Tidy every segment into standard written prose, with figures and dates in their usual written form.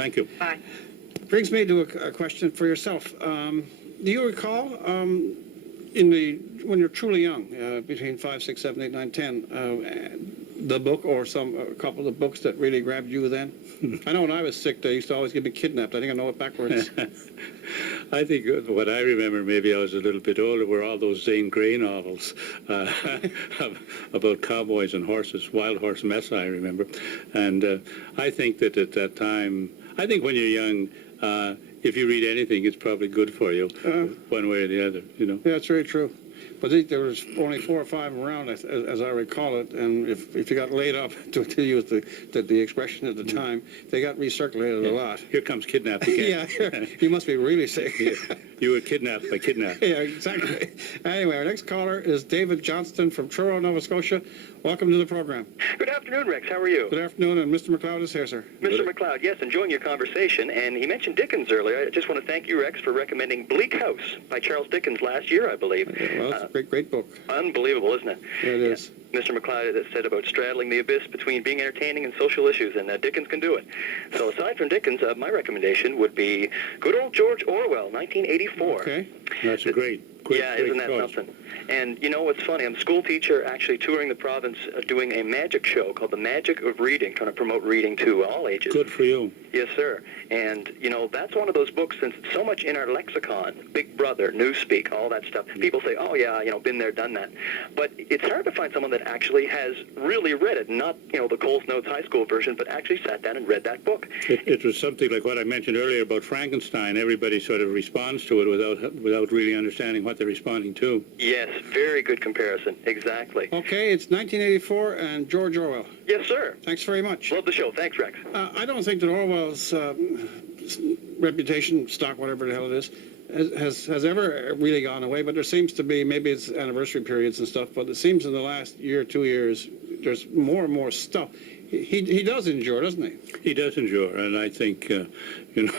Thank you. Bye. Brings me to a question for yourself. Do you recall when you're truly young, between 5, 6, 7, 8, 9, 10, the book or a couple of books that really grabbed you then? I know when I was sick, they used to always get me kidnapped. I think I know it backwards. I think what I remember, maybe I was a little bit older, were all those Zane Grey novels about cowboys and horses, Wild Horse Mess, I remember. And I think that at that time, I think when you're young, if you read anything, it's probably good for you, one way or the other, you know. Yeah, that's very true. But there was only 4 or 5 around, as I recall it, and if you got laid up, to use the expression at the time, they got recirculated a lot. Here comes kidnapped again. Yeah, you must be really sick. Yeah. You were kidnapped by kidnapped. Yeah, exactly. Anyway, our next caller is David Johnston from Truro, Nova Scotia. Welcome to the program. Good afternoon, Rex. How are you? Good afternoon, and Mr. MacLeod is here, sir. Mr. MacLeod, yes, enjoying your conversation. And he mentioned Dickens earlier. I just want to thank you, Rex, for recommending Bleak House by Charles Dickens last year, I believe. Well, it's a great book. Unbelievable, isn't it? Yeah, it is. Mr. MacLeod said about straddling the abyss between being entertaining and social issues, and Dickens can do it. So aside from Dickens, my recommendation would be good old George Orwell, 1984. Okay. That's a great isn't that choice. something? And you know what's funny? I'm a school teacher actually touring the province doing a magic show called The Magic of Reading, trying to promote reading to all ages. Good for you. Yes, sir. And, you know, that's one of those books, since it's so much in our lexicon, Big Brother, Newspeak, all that stuff. People say, oh, yeah, you know, been there, done that. But it's hard to find someone that actually has really read it, not, you know, the Coles Notes high school version, but actually sat down and read that book. It was something like what I mentioned earlier about Frankenstein. Everybody sort of responds to it without really understanding what they're responding to. Yes, very good comparison. Exactly. Okay, it's 1984 and George Orwell. Yes, sir. Thanks very much. Love the show. Thanks, Rex. I don't think that Orwell's reputation, stock, whatever the hell it is, has ever really gone away, but there seems to be, maybe it's anniversary periods and stuff, but it seems in the last year, 2 years, there's more and more stuff. He does endure, doesn't he? He does endure, and I think, you know,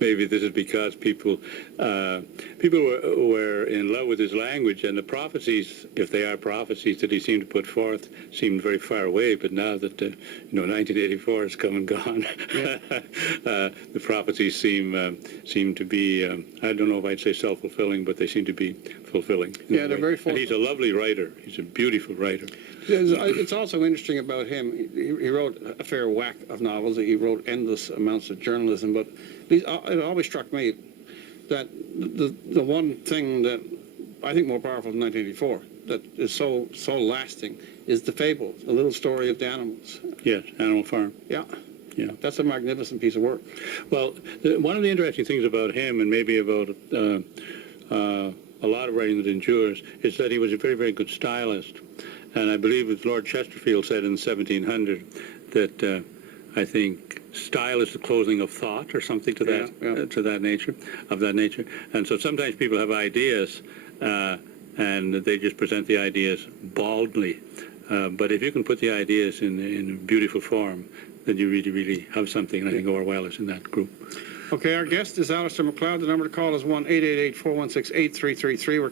maybe this is because people were in love with his language, and the prophecies, if they are prophecies that he seemed to put forth, seemed very far away. But now that you know, 1984 has come and gone, yeah. The prophecies seem to be, I don't know if I'd say self-fulfilling, but they seem to be fulfilling. Yeah, they're very fulfilling. And he's a lovely writer. He's a beautiful writer. It's also interesting about him. He wrote a fair whack of novels. He wrote endless amounts of journalism. But it always struck me that the one thing that I think more powerful than 1984, that is so lasting, is the fable, the little story of the animals. Yes, Animal Farm. Yeah. Yeah. That's a magnificent piece of work. Well, one of the interesting things about him, and maybe about a lot of writing that endures, is that he was a very, very good stylist. And I believe as Lord Chesterfield said in 1700 that I think style is the closing of thought, or something to that to that nature, of that nature. And so sometimes people have ideas, and they just present the ideas baldly. But if you can put the ideas in a beautiful form, then you really, really have something. And I think Orwell is in that group. Okay, our guest is ALISTAIR MacLEOD. The number to call is 1-888-416-8333. We're